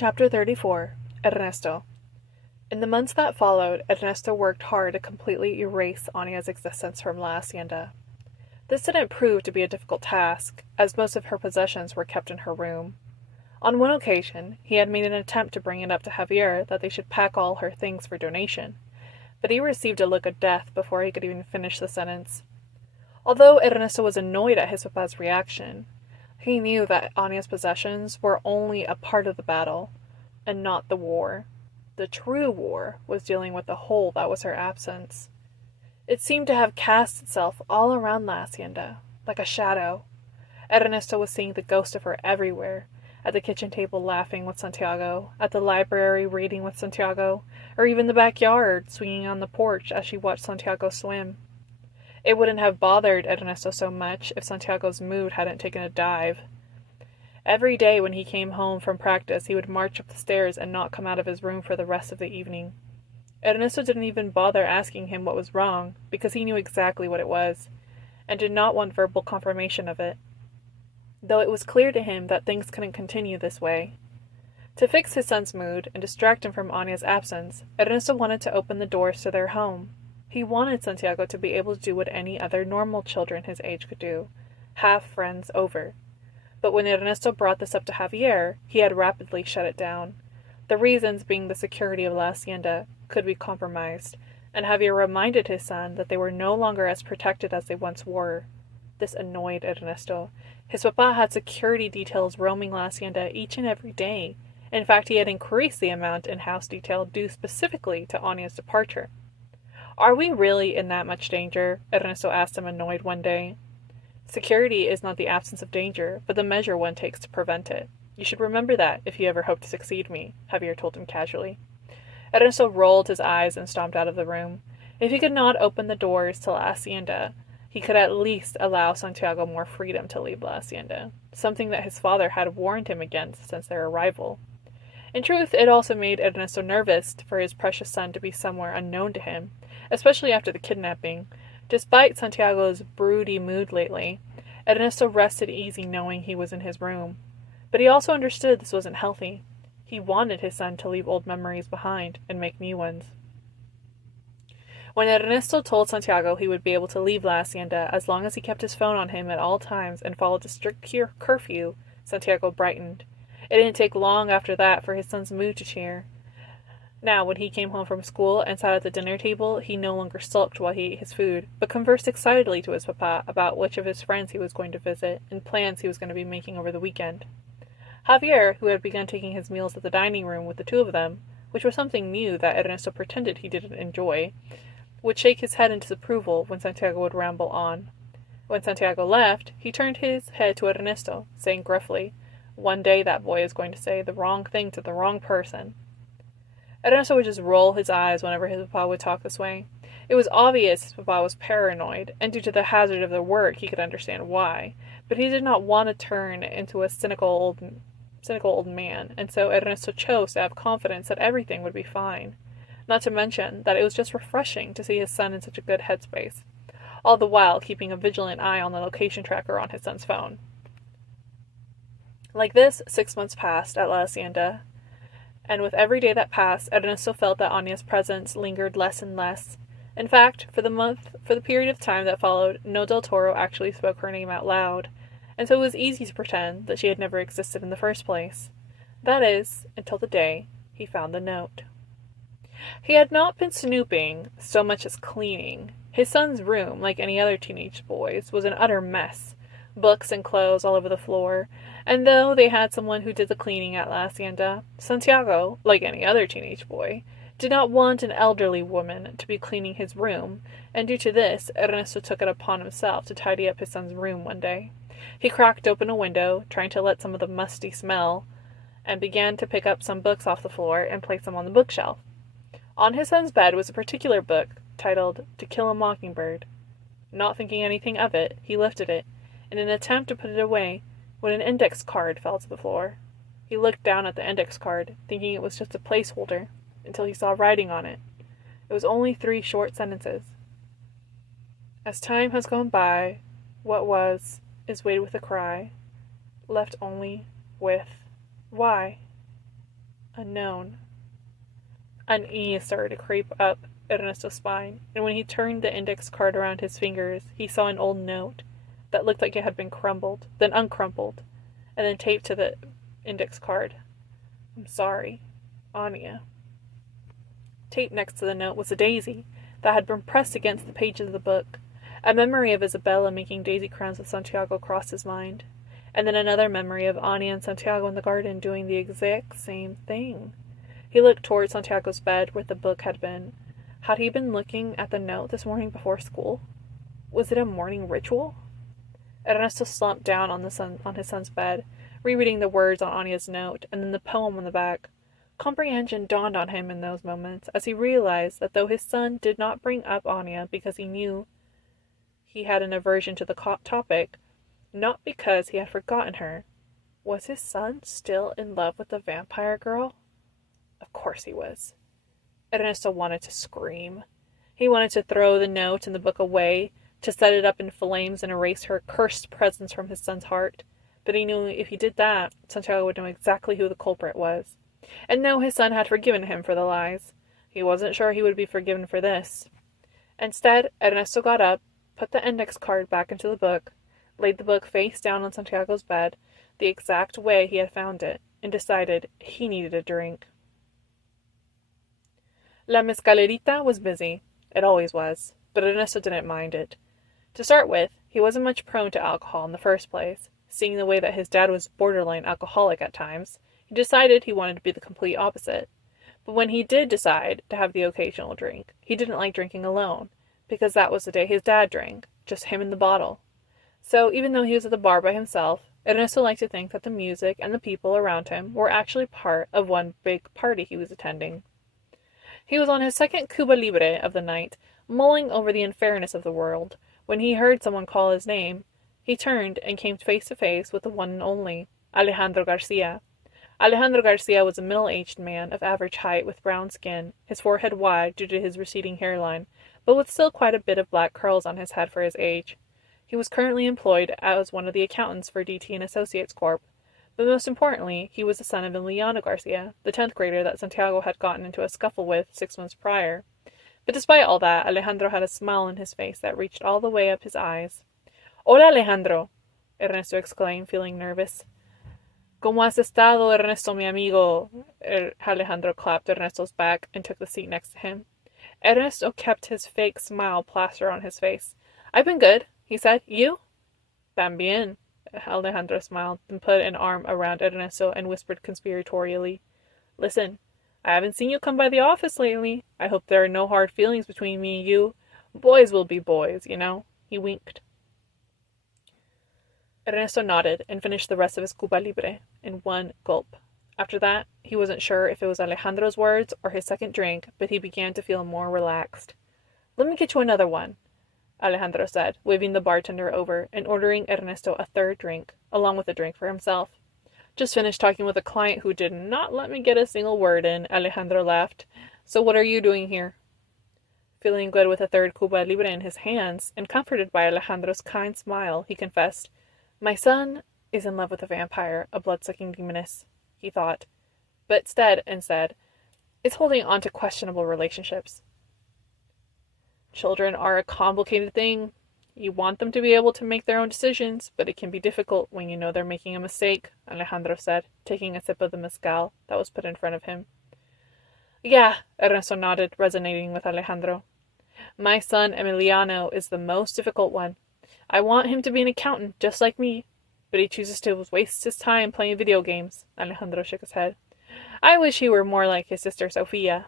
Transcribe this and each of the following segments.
Chapter 34 Ernesto. In the months that followed, Ernesto worked hard to completely erase Anya's existence from La Hacienda. This didn't prove to be a difficult task, as most of her possessions were kept in her room. On one occasion, he had made an attempt to bring it up to Javier that they should pack all her things for donation, but he received a look of death before he could even finish the sentence. Although Ernesto was annoyed at his papa's reaction, he knew that Anya's possessions were only a part of the battle, and not the war. The true war was dealing with the hole that was her absence. It seemed to have cast itself all around La Hacienda, like a shadow. Ernesto was seeing the ghost of her everywhere, at the kitchen table laughing with Santiago, at the library reading with Santiago, or even the backyard swinging on the porch as she watched Santiago swim. It wouldn't have bothered Ernesto so much if Santiago's mood hadn't taken a dive. Every day when he came home from practice, he would march up the stairs and not come out of his room for the rest of the evening. Ernesto didn't even bother asking him what was wrong, because he knew exactly what it was, and did not want verbal confirmation of it, though it was clear to him that things couldn't continue this way. To fix his son's mood and distract him from Anya's absence, Ernesto wanted to open the doors to their home. He wanted Santiago to be able to do what any other normal children his age could do, have friends over. But when Ernesto brought this up to Javier, he had rapidly shut it down. The reasons being the security of La Hacienda could be compromised, and Javier reminded his son that they were no longer as protected as they once were. This annoyed Ernesto. His papa had security details roaming La Hacienda each and every day. In fact, he had increased the amount in-house detail due specifically to Anya's departure. "Are we really in that much danger?" Ernesto asked him annoyed one day. "Security is not the absence of danger, but the measure one takes to prevent it. You should remember that if you ever hope to succeed me," Javier told him casually. Ernesto rolled his eyes and stomped out of the room. If he could not open the doors to La Hacienda, he could at least allow Santiago more freedom to leave La Hacienda, something that his father had warned him against since their arrival. In truth, it also made Ernesto nervous for his precious son to be somewhere unknown to him, especially after the kidnapping. Despite Santiago's broody mood lately, Ernesto rested easy knowing he was in his room. But he also understood this wasn't healthy. He wanted his son to leave old memories behind and make new ones. When Ernesto told Santiago he would be able to leave La Hacienda as long as he kept his phone on him at all times and followed a strict curfew, Santiago brightened. It didn't take long after that for his son's mood to cheer. Now, when he came home from school and sat at the dinner table, he no longer sulked while he ate his food, but conversed excitedly to his papa about which of his friends he was going to visit and plans he was going to be making over the weekend. Javier, who had begun taking his meals at the dining room with the two of them, which was something new that Ernesto pretended he didn't enjoy, would shake his head in disapproval when Santiago would ramble on. When Santiago left, he turned his head to Ernesto, saying gruffly, "One day that boy is going to say the wrong thing to the wrong person." Ernesto would just roll his eyes whenever his papa would talk this way. It was obvious his papa was paranoid, and due to the hazard of the work he could understand why, but he did not want to turn into a cynical old man, and so Ernesto chose to have confidence that everything would be fine. Not to mention that it was just refreshing to see his son in such a good headspace, all the while keeping a vigilant eye on the location tracker on his son's phone. Like this, 6 months passed at La Hacienda, and with every day that passed, Ernesto felt that Anya's presence lingered less and less. In fact, for the period of time that followed, no Del Toro actually spoke her name out loud, and so it was easy to pretend that she had never existed in the first place. That is, until the day he found the note. He had not been snooping so much as cleaning. His son's room, like any other teenage boy's, was an utter mess. Books and clothes all over the floor, and though they had someone who did the cleaning at La Hacienda, Santiago, like any other teenage boy, did not want an elderly woman to be cleaning his room, and due to this, Ernesto took it upon himself to tidy up his son's room one day. He cracked open a window, trying to let some of the musty smell, and began to pick up some books off the floor and place them on the bookshelf. On his son's bed was a particular book, titled To Kill a Mockingbird. Not thinking anything of it, he lifted it, in an attempt to put it away, when an index card fell to the floor. He looked down at the index card, thinking it was just a placeholder, until he saw writing on it. It was only 3 short sentences. "As time has gone by, what was is weighed with a cry, left only with why?" unknown. Unease started to creep up Ernesto's spine, and when he turned the index card around his fingers, he saw an old note that looked like it had been crumbled, then uncrumpled, and then taped to the index card. I'm sorry, Anya. Taped next to the note was a daisy that had been pressed against the pages of the book. A memory of Isabella making daisy crowns with Santiago crossed his mind, and then another memory of Anya and Santiago in the garden doing the exact same thing. He looked toward Santiago's bed where the book had been. Had he been looking at the note this morning before school? Was it a morning ritual? Ernesto slumped down on his son's bed, rereading the words on Anya's note and then the poem on the back. Comprehension dawned on him in those moments as he realized that though his son did not bring up Anya because he knew he had an aversion to the topic, not because he had forgotten her, was his son still in love with the vampire girl? Of course he was. Ernesto wanted to scream. He wanted to throw the note and the book away, to set it up in flames and erase her cursed presence from his son's heart. But he knew if he did that, Santiago would know exactly who the culprit was. And no, his son had forgiven him for the lies. He wasn't sure he would be forgiven for this. Instead, Ernesto got up, put the index card back into the book, laid the book face down on Santiago's bed, the exact way he had found it, and decided he needed a drink. La Mezcalerita was busy. It always was, but Ernesto didn't mind it. To start with, he wasn't much prone to alcohol in the first place. Seeing the way that his dad was borderline alcoholic at times, he decided he wanted to be the complete opposite. But when he did decide to have the occasional drink, he didn't like drinking alone, because that was the day his dad drank, just him and the bottle. So even though he was at the bar by himself, Ernesto liked to think that the music and the people around him were actually part of one big party he was attending. He was on his second Cuba Libre of the night, mulling over the unfairness of the world, when he heard someone call his name. He turned and came face to face with the one and only, Alejandro Garcia. Alejandro Garcia was a middle-aged man of average height with brown skin, his forehead wide due to his receding hairline, but with still quite a bit of black curls on his head for his age. He was currently employed as one of the accountants for DT and Associates Corp., but most importantly, he was the son of Emiliano Garcia, the 10th grader that Santiago had gotten into a scuffle with 6 months prior. But despite all that, Alejandro had a smile on his face that reached all the way up his eyes. "Hola, Alejandro!" Ernesto exclaimed, feeling nervous. "¿Cómo has estado, Ernesto, mi amigo?" Alejandro clapped Ernesto's back and took the seat next to him. Ernesto kept his fake smile plastered on his face. "I've been good," he said. "You?" "También." Alejandro smiled, then put an arm around Ernesto and whispered conspiratorially, "Listen, I haven't seen you come by the office lately. I hope there are no hard feelings between me and you. Boys will be boys, you know." He winked. Ernesto nodded and finished the rest of his Cuba Libre in one gulp. After that, he wasn't sure if it was Alejandro's words or his second drink, but he began to feel more relaxed. "Let me get you another one," Alejandro said, waving the bartender over and ordering Ernesto a third drink, along with a drink for himself. "Just finished talking with a client who did not let me get a single word in," Alejandro laughed. "So what are you doing here?" Feeling good with a third Cuba Libre in his hands, and comforted by Alejandro's kind smile, he confessed, "My son is in love with a vampire, a blood-sucking demoness," he thought, but instead, "is holding on to questionable relationships." "Children are a complicated thing. You want them to be able to make their own decisions, but it can be difficult when you know they're making a mistake," Alejandro said, taking a sip of the mezcal that was put in front of him. "Yeah," Ernesto nodded, resonating with Alejandro. "My son Emiliano is the most difficult one. I want him to be an accountant, just like me, but he chooses to waste his time playing video games." Alejandro shook his head. "I wish he were more like his sister Sofia."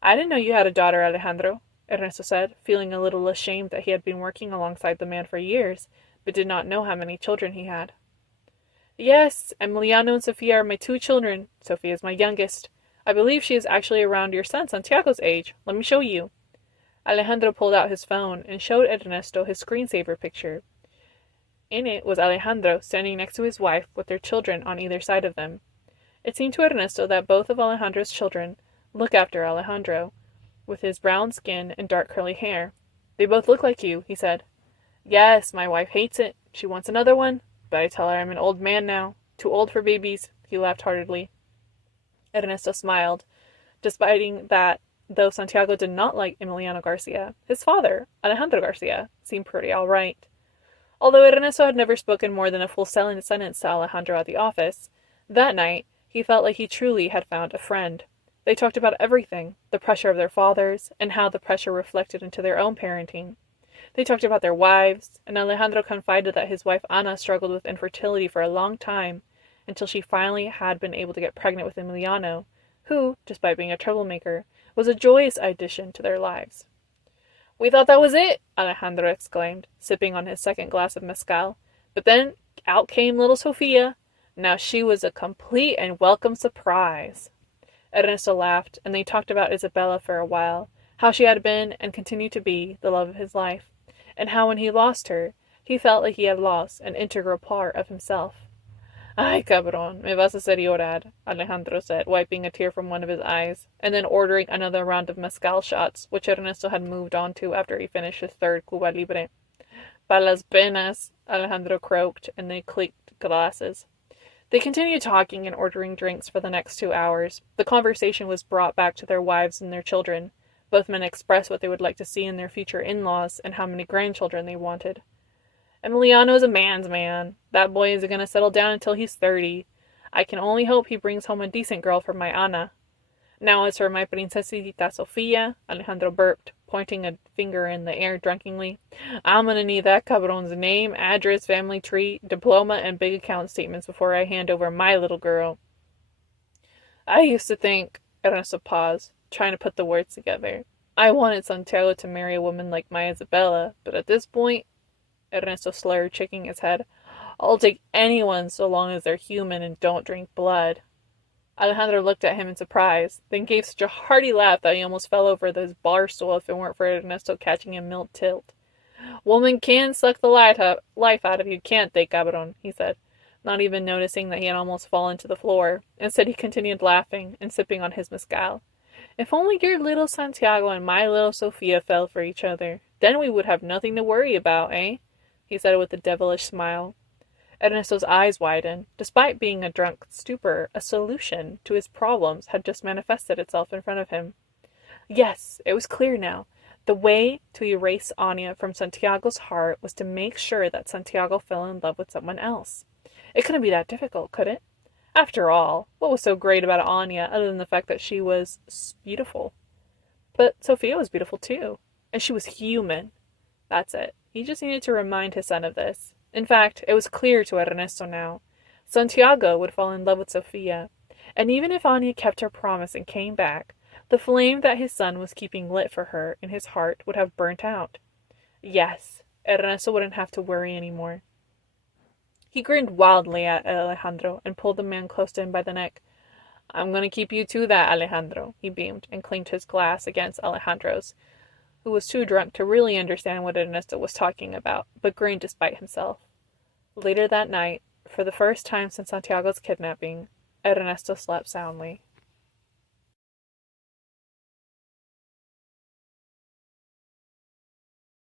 "I didn't know you had a daughter, Alejandro," Ernesto said, feeling a little ashamed that he had been working alongside the man for years, but did not know how many children he had. "Yes, Emiliano and Sofia are my 2 children. Sofia is my youngest. I believe she is actually around your son Santiago's age. Let me show you." Alejandro pulled out his phone and showed Ernesto his screensaver picture. In it was Alejandro standing next to his wife with their children on either side of them. It seemed to Ernesto that both of Alejandro's children look after Alejandro, with his brown skin and dark curly hair. "They both look like you," he said. "Yes, my wife hates it. She wants another one, but I tell her I'm an old man now. Too old for babies." He laughed heartedly. Ernesto smiled, despite that though Santiago did not like Emiliano Garcia, his father, Alejandro Garcia, seemed pretty all right. Although Ernesto had never spoken more than a full sentence to Alejandro at the office, that night he felt like he truly had found a friend. They talked about everything, the pressure of their fathers, and how the pressure reflected into their own parenting. They talked about their wives, and Alejandro confided that his wife Ana struggled with infertility for a long time, until she finally had been able to get pregnant with Emiliano, who, despite being a troublemaker, was a joyous addition to their lives. "We thought that was it," Alejandro exclaimed, sipping on his second glass of mezcal. "But then out came little Sofia. Now she was a complete and welcome surprise." Ernesto laughed, and they talked about Isabella for a while, how she had been and continued to be the love of his life, and how when he lost her, he felt like he had lost an integral part of himself. "Ay, cabrón, me vas a hacer llorar," Alejandro said, wiping a tear from one of his eyes, and then ordering another round of mezcal shots, which Ernesto had moved on to after he finished his third Cuba Libre. "Pa las penas," Alejandro croaked, and they clinked glasses. They continued talking and ordering drinks for the next 2 hours. The conversation was brought back to their wives and their children. Both men expressed what they would like to see in their future in-laws and how many grandchildren they wanted. "Emiliano's a man's man. That boy isn't going to settle down until he's 30. I can only hope he brings home a decent girl for my Ana. Now as for my princesita Sofia," Alejandro burped, pointing a finger in the air drunkenly, "I'm going to need that cabron's name, address, family tree, diploma, and big account statements before I hand over my little girl." "I used to think," Ernesto paused, trying to put the words together, "I wanted Santiago to marry a woman like my Isabella, but at this point," Ernesto slurred, shaking his head, "I'll take anyone so long as they're human and don't drink blood." Alejandro looked at him in surprise, then gave such a hearty laugh that he almost fell over his bar stool if it weren't for Ernesto catching him mid-tilt. "Woman can suck the life out of you, can't they, cabron?" he said, not even noticing that he had almost fallen to the floor. Instead, he continued laughing and sipping on his mezcal. "If only your little Santiago and my little Sofia fell for each other, then we would have nothing to worry about, eh?" he said with a devilish smile. Ernesto's eyes widened. Despite being a drunk stupor, a solution to his problems had just manifested itself in front of him. Yes, it was clear now. The way to erase Anya from Santiago's heart was to make sure that Santiago fell in love with someone else. It couldn't be that difficult, could it? After all, what was so great about Anya other than the fact that she was beautiful? But Sofia was beautiful too, and she was human. That's it. He just needed to remind his son of this. In fact, it was clear to Ernesto now. Santiago would fall in love with Sofia, and even if Anya kept her promise and came back, the flame that his son was keeping lit for her in his heart would have burnt out. Yes, Ernesto wouldn't have to worry anymore. He grinned wildly at Alejandro and pulled the man close to him by the neck. "I'm going to keep you to that, Alejandro," he beamed and clinked his glass against Alejandro's, who was too drunk to really understand what Ernesto was talking about, but grinned despite himself. Later that night, for the first time since Santiago's kidnapping, Ernesto slept soundly.